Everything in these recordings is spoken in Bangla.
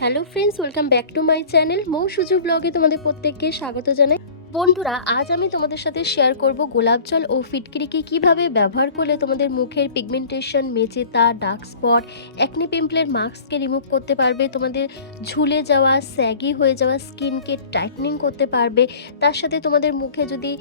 Hello friends welcome back to my channel Mou Suju ব্লগে তোমাদের প্রত্যেককে স্বাগত জানাই। বন্ধুরা, আজ আমি তোমাদের সাথে শেয়ার করব গোলাপ জল ও ফিটকিরিকে কীভাবে ব্যবহার করলে তোমাদের মুখের পিগমেন্টেশন মেচেতা ডার্ক স্পট অ্যাকনি পিম্পলের মাস্ককে রিমুভ করতে পারবে, তোমাদের ঝুলে যাওয়া স্যাগি হয়ে যাওয়া স্কিনকে টাইটনিং করতে পারবে, তার সাথে তোমাদের মুখে যদি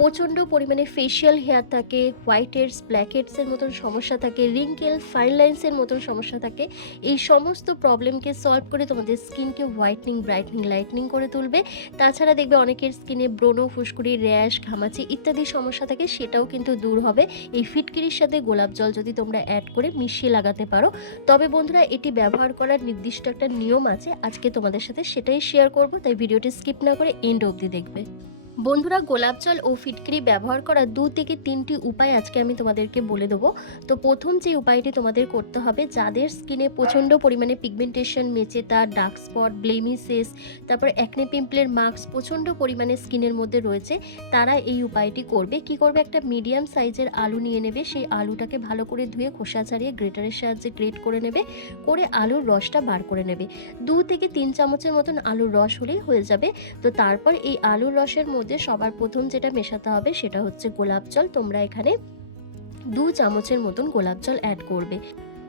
প্রচণ্ড পরিমাণে ফেশিয়াল হেয়ার থাকে হোয়াইট হেডস ব্ল্যাক হেডসের মতন সমস্যা থাকে রিঙ্কেল ফাইন লাইন্সের মতন সমস্যা থাকে। এই সমস্ত প্রবলেমকে সলভ করে তোমাদের স্কিনকে হোয়াইটনিং ব্রাইটনিং লাইটনিং করে তুলবে। তাছাড়া দেখবে অনেকের স্কিনে ব্রণ, ফুসকুড়ি র্যাশ ঘামাচি ইত্যাদি সমস্যা থাকে, সেটাও কিন্তু দূর হবে। এই ফিটকিরির সাথে গোলাপ জল যদি তোমরা অ্যাড করে মিশিয়ে লাগাতে পারো। তবে বন্ধুরা, এটি ব্যবহার করার নির্দিষ্ট একটা নিয়ম আছে। আজকে তোমাদের সাথে সেটাই শেয়ার করব, তাই ভিডিওটি স্কিপ না করে এন্ড অবধি দেখবে। বন্ধুরা, গোলাপ জল ও ফিটকিরি ব্যবহার করার দু থেকে তিনটি উপায় আজকে আমি তোমাদেরকে বলে দেবো। তো প্রথম যে উপায়টি তোমাদের করতে হবে, যাদের স্কিনে প্রচণ্ড পরিমাণে পিগমেন্টেশন মেচেতা ডার্ক স্পট ব্লেমিসেস তারপর অ্যাকনে পিম্পলের মার্কস প্রচণ্ড পরিমাণে স্কিনের মধ্যে রয়েছে, তারা এই উপায়টি করবে। কি করবে? একটা মিডিয়াম সাইজের আলু নিয়ে নেবে, সেই আলুটাকে ভালো করে ধুয়ে খোসা ছাড়িয়ে গ্রেটারের সাহায্যে গ্রেট করে নেবে, করে আলুর রসটা বার করে নেবে। দু থেকে তিন চামচের মতন আলুর রস হলেই হয়ে যাবে। তো তারপর এই আলুর রসের মধ্যে সবার প্রথম যেটা মেশাতে হবে সেটা হচ্ছে গোলাপ জল। তোমরা এখানে দু চামচের মতন গোলাপ জল অ্যাড করবে।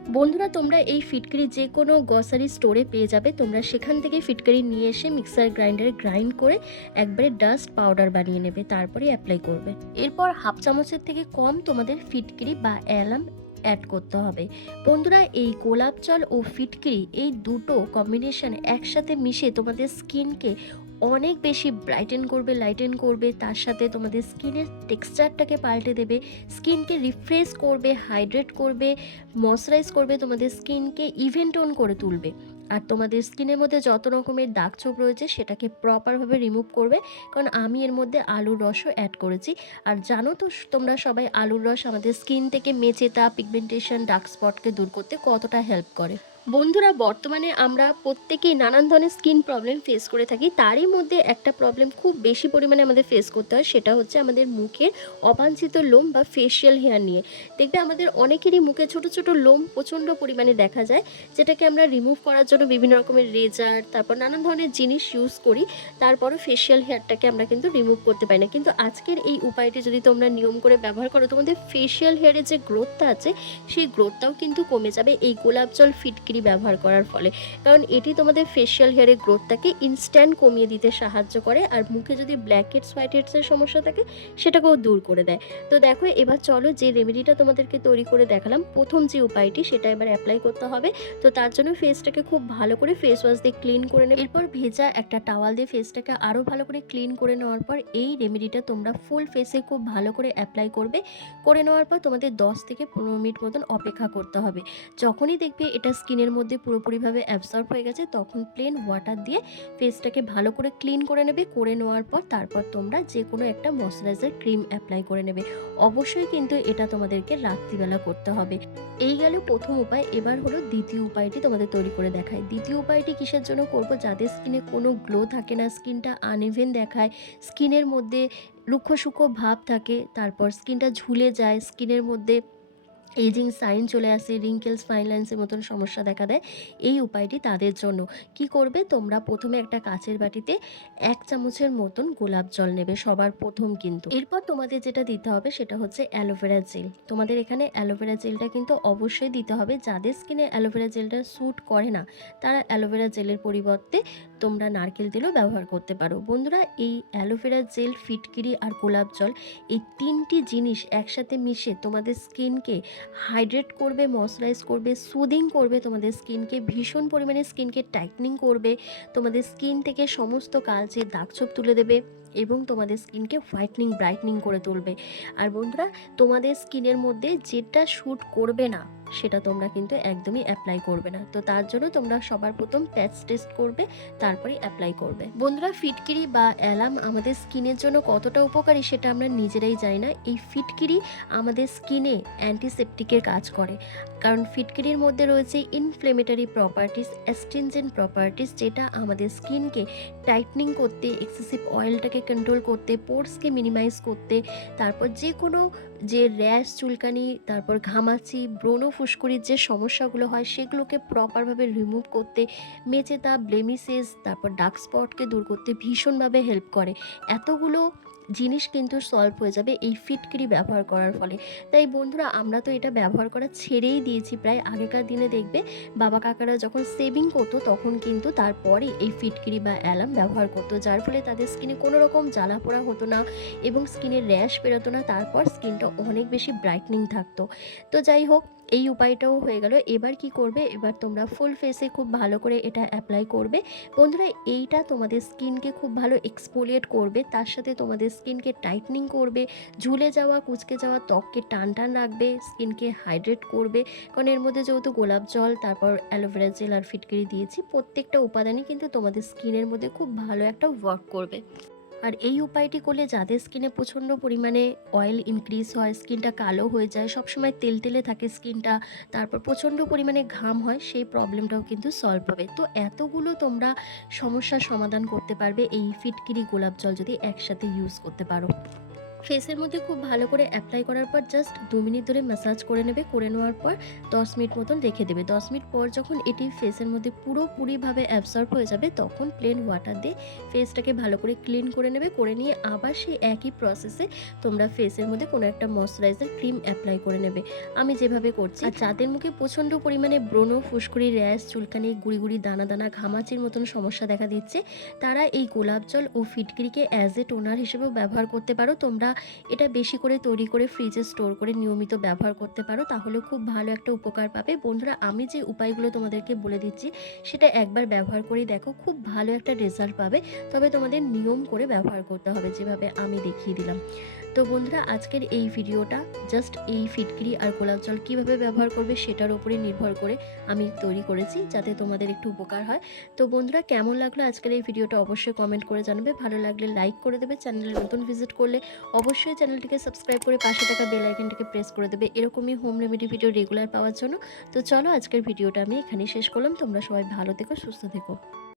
বন্ধুরা, তোমরা এই ফিটকারি যে কোনো গ্রসারি স্টোরে পেয়ে যাবে। তোমরা সেখান থেকে ফিটকারি নিয়ে এসে মিক্সার গ্রাইন্ডারে গ্রাইন্ড করে একবারে ডাস্ট পাউডার বানিয়ে নেবে, তারপরে অ্যাপ্লাই করবে। এরপর হাফ চামচের থেকে কম তোমাদের ফিটকিরি বা অ্যালাম অ্যাড করতে হবে। বন্ধুরা, এই গোলাপ জল ও ফিটকিরি এই দুটো কম্বিনেশন একসাথে মিশে তোমাদের স্কিনকে অনেক বেশি ব্রাইটেন করবে লাইটেন করবে, তার সাথে তোমাদের স্কিনের টেক্সচারটাকে পাল্টে দেবে স্কিনকে রিফ্রেশ করবে হাইড্রেট করবে ময়শ্চারাইজ করবে, তোমাদের স্কিনকে ইভেন টোন করে তুলবে। আর তোমাদের স্কিনের মধ্যে যত রকমের দাগ ছোপ রয়েছে, সেটাকে প্রপারভাবে রিমুভ করবে, কারণ আমি এর মধ্যে আলুর রসও অ্যাড করেছি। আর জানো তো তোমরা সবাই আলুর রস আমাদের স্কিন থেকে মেচেতা পিগমেন্টেশন ডার্ক স্পটকে দূর করতে কতটা হেল্প করে। বন্ধুরা, বর্তমানে আমরা প্রত্যেকেই নানান ধরনের স্কিন প্রবলেম ফেস করে থাকি। তারই মধ্যে একটা প্রবলেম খুব বেশি পরিমাণে আমাদের ফেস করতে হয়, সেটা হচ্ছে আমাদের মুখের অবাঞ্ছিত লোম বা ফেশিয়াল হেয়ার নিয়ে। দেখবে আমাদের অনেকেরই মুখে ছোট ছোট লোম প্রচণ্ড পরিমাণে দেখা যায়, যেটাকে আমরা রিমুভ করার জন্য বিভিন্ন রকমের রেজার তারপর নানান ধরনের জিনিস ইউজ করি, তারপরও ফেশিয়াল হেয়ারটাকে আমরা কিন্তু রিমুভ করতে পারি না। কিন্তু আজকের এই উপায়টি যদি তোমরা নিয়ম করে ব্যবহার করো, তোমাদের ফেশিয়াল হেয়ারের যে গ্রোথটা আছে, সেই গ্রোথটাও কিন্তু কমে যাবে। এই গোলাপ জল ফিটকিরি ব্যবহার করার ফলে। কারণ এটি তোমাদের ফেশিয়াল হেয়ারের গ্রোথটাকে ইনস্ট্যান্ট কমিয়ে দিতে সাহায্য করে, আর মুখে যদি ব্ল্যাক হেডস হোয়াইট হেডসের সমস্যা থাকে, সেটাকেও দূর করে দেয়। তো দেখো, এবার চলো যে রেমেডিটা তোমাদেরকে তৈরি করে দেখালাম, প্রথম যে উপায়টি, সেটা এবার অ্যাপ্লাই করতে হবে। তো তার জন্য ফেসটাকে খুব ভালো করে ফেস ওয়াশ দিয়ে ক্লিন করে নেবে। এরপর ভেজা একটা টাওয়াল দিয়ে ফেসটাকে আরও ভালো করে ক্লিন করে নেওয়ার পর, এই রেমেডিটা তোমরা ফুল ফেসে খুব ভালো করে অ্যাপ্লাই করবে। করে নেওয়ার পর তোমাদের দশ থেকে পনেরো মিনিট মতন অপেক্ষা করতে হবে। যখনই দেখবে এটা স্কিনের মধ্যে পুরোপুরিভাবে অ্যাবসর্ব হয়ে গেছে, তখন প্লেন ওয়াটার দিয়ে ফেসটাকে ভালো করে ক্লিন করে নেবে, করে নেওয়ার পর তারপর তোমরা যে কোনো একটা ময়শ্চারাইজার ক্রিম অ্যাপ্লাই করে নেবে। অবশ্যই কিন্তু এটা তোমাদেরকে রাত্রিবেলা করতে হবে। এই গেল প্রথম উপায়, এবার হলো দ্বিতীয় উপায়টি তোমাদের তৈরি করে দেখায়। দ্বিতীয় উপায়টি কিসের জন্য করব? যাদের স্কিনে কোনো গ্লো থাকে না স্কিনটা আনইভেন দেখায় স্কিনের মধ্যে রুক্ষ ভাব থাকে, তারপর স্কিনটা ঝুলে যায় স্কিনের মধ্যে এজিং সাইন চলে আসে রিঙ্কেলস ফাইনলাইন্সের মতন সমস্যা দেখা দেয়। এই উপায়টি তাদের জন্য। কি করবে? তোমরা প্রথমে একটা কাচের বাটিতে এক চামচের মতন গোলাপ জল নেবে, সবার প্রথম কিন্তু। এরপর তোমাদের যেটা দিতে হবে সেটা হচ্ছে অ্যালোভেরা জেল। তোমাদের এখানে অ্যালোভেরা জেলটা কিন্তু অবশ্যই দিতে হবে। যাদের স্কিনে অ্যালোভেরা জেলটা স্যুট করে না, তারা অ্যালোভেরা জেলের পরিবর্তে তোমরা নারকেল তেলও ব্যবহার করতে পারো। বন্ধুরা, এই অ্যালোভেরা জেল, ফিটকিরি আর গোলাপ জল, এই তিনটি জিনিস একসাথে মিশে তোমাদের স্কিনকে হাইড্রেট করবে ময়শ্চারাইজ করবে সুদিং করবে, তোমাদের স্কিনকে ভীষণ পরিমাণে স্কিনকে টাইটনিং করবে, তোমাদের স্কিন থেকে সমস্ত কালচে দাগছোপ তুলে দেবে এবং তোমাদের স্কিনকে হোয়াইটনিং ব্রাইটনিং করে তুলবে। আর বন্ধুরা, তোমাদের স্কিনের মধ্যে যেটা শ্যুট করবে না সেটা তোমরা কিন্তু একদমই অ্যাপ্লাই করবে না। তো তার জন্য তোমরা সবার প্রথম প্যাচ টেস্ট করবে, তারপরে অ্যাপ্লাই করবে। বন্ধুরা, ফিটকিরি বা অ্যালাম আমাদের স্কিনের জন্য কতটা উপকারী সেটা আমরা নিজেরাই জানি না। এই ফিটকিরি আমাদের স্কিনে অ্যান্টিসেপটিকের কাজ করে। কারণ ফিটকিরির মধ্যে রয়েছে ইনফ্লেমেটারি প্রপার্টিস অ্যাস্টেনজেন্ট প্রপার্টিস যেটা আমাদের স্কিনকে টাইটনিং করতে এক্সেসিভ অয়েলটাকে কন্ট্রোল করতে পোর্সকে মিনিমাইজ করতে, তারপর যে কোনো যে র্যাশ চুলকানি, তারপর ঘামাচি, ব্রণ ফুসকুড়ির যে সমস্যাগুলো হয়, সেগুলোকে প্রপারভাবে রিমুভ করতে, মেচেতা ব্লেমিসেস তারপর ডার্ক স্পটকে দূর করতে ভীষণভাবে হেল্প করে। এতগুলো জিনিস কিন্তু সলভ হয়ে যাবে এই ফিটকিরি ব্যবহার করার ফলে। তাই বন্ধুরা, আমরা তো এটা ব্যবহার করা ছেড়েই দিয়েছি। প্রায় আগেকার দিনে দেখবে বাবা কাকারা যখন সেভিং করতো, তখন কিন্তু তারপরে এই ফিটকিরি বা অ্যালার্ম ব্যবহার করতো, যার ফলে তাদের স্কিনে কোনো রকম জ্বালা পোড়া হতো না এবং স্কিনের র্যাশ বেরোতো না। তারপর স্কিনটা অনেক বেশি ব্রাইটনিং থাকতো। তো যাই হোক, এই উপায়টাও হয়ে গেল। এবার কি করবে? এবার তোমরা ফুল ফেসে খুব ভালো করে এটা অ্যাপ্লাই করবে। বন্ধুরা, এইটা তোমাদের স্কিনকে খুব ভালো এক্সপোলিয়েট করবে। তার সাথে তোমাদের স্কিনকে টাইটনিং করবে, ঝুলে যাওয়া, কুচকে যাওয়া ত্বককে টান টান রাখবে, স্কিনকে হাইড্রেট করবে। কারণ এর মধ্যে যেহেতু গোলাপ জল, তারপর অ্যালোভেরা জেল আর ফিটকিরি দিয়েছি, প্রত্যেকটা উপাদানই কিন্তু তোমাদের স্কিনের মধ্যে খুব ভালো একটা ওয়ার্ক করবে। আর এই উপায়টি করলে যাদের স্কিনে প্রচণ্ড পরিমাণে অয়েল ইনক্রিজ হয়, স্কিনটা কালো হয়ে যায়, সবসময় তেল তেলে থাকে স্কিনটা, তারপর প্রচণ্ড পরিমাণে ঘাম হয়, সেই প্রবলেমটাও কিন্তু সলভ হবে। তো এতগুলো তোমরা সমস্যার সমাধান করতে পারবে এই ফিটকিরি গোলাপ জল যদি একসাথে ইউজ করতে পারো। ফেসের মধ্যে খুব ভালো করে অ্যাপ্লাই করার পর জাস্ট দু মিনিট ধরে ম্যাসাজ করে নেবে করে নেওয়ার পর দশ মিনিট মতন রেখে দেবে। দশ মিনিট পর যখন এটি ফেসের মধ্যে পুরোপুরিভাবে অ্যাবসর্ব হয়ে যাবে তখন প্লেন ওয়াটার দিয়ে ফেসটাকে ভালো করে ক্লিন করে নেবে করে নিয়ে আবার সেই একই প্রসেসে তোমরা ফেসের মধ্যে কোনো একটা ময়শ্চারাইজার ক্রিম অ্যাপ্লাই করে নেবে। আমি যেভাবে করছি আর যাদের মুখে প্রচণ্ড পরিমাণে ব্রণ ফুসকুড়ি র্যাশ চুলকানি গুড়ি গুড়ি দানা দানা ঘামাচির মতন সমস্যা দেখা দিচ্ছে তারা এই গোলাপ জল ও ফিটকিরিকে অ্যাজ এ টোনার হিসেবেও ব্যবহার করতে পারো। তোমরা এটা বেশি করে তৈরি করে ফ্রিজে স্টোর করে নিয়মিত ব্যবহার করতে পারো তাহলে খুব ভালো একটা উপকার পাবে। বন্ধুরা, আমি যে উপায়গুলো তোমাদেরকে বলে দিচ্ছি, সেটা একবার ব্যবহার করে দেখো, খুব ভালো একটা রেজাল্ট পাবে। তবে তোমাদের নিয়ম করে ব্যবহার করতে হবে, যেভাবে আমি দেখিয়ে দিলাম। তো বন্ধুরা, আজকের এই ভিডিওটা জাস্ট এই ফিটকিরি আর গোলাপ জল কীভাবে ব্যবহার করবে সেটার উপরে নির্ভর করে আমি তৈরি করেছি, যাতে তোমাদের একটু উপকার হয়। তো বন্ধুরা, কেমন লাগল আজকের এই ভিডিওটা অবশ্যই কমেন্ট করে জানাবে। ভালো লাগলে লাইক করে দেবে চ্যানেলে নতুন ভিজিট করলে অবশ্যই চ্যানেলটিকে সাবস্ক্রাইব করে পাশে থাকা বেল আইকনটিকে প্রেস করে দেবে। এরকমই হোম রেমেডি ভিডিও রেগুলার পাওয়ার জন্য। তো চলো আজকের ভিডিওটা আমি এখানে শেষ করলাম। তোমরা সবাই ভালো থেকো, সুস্থ থেকো।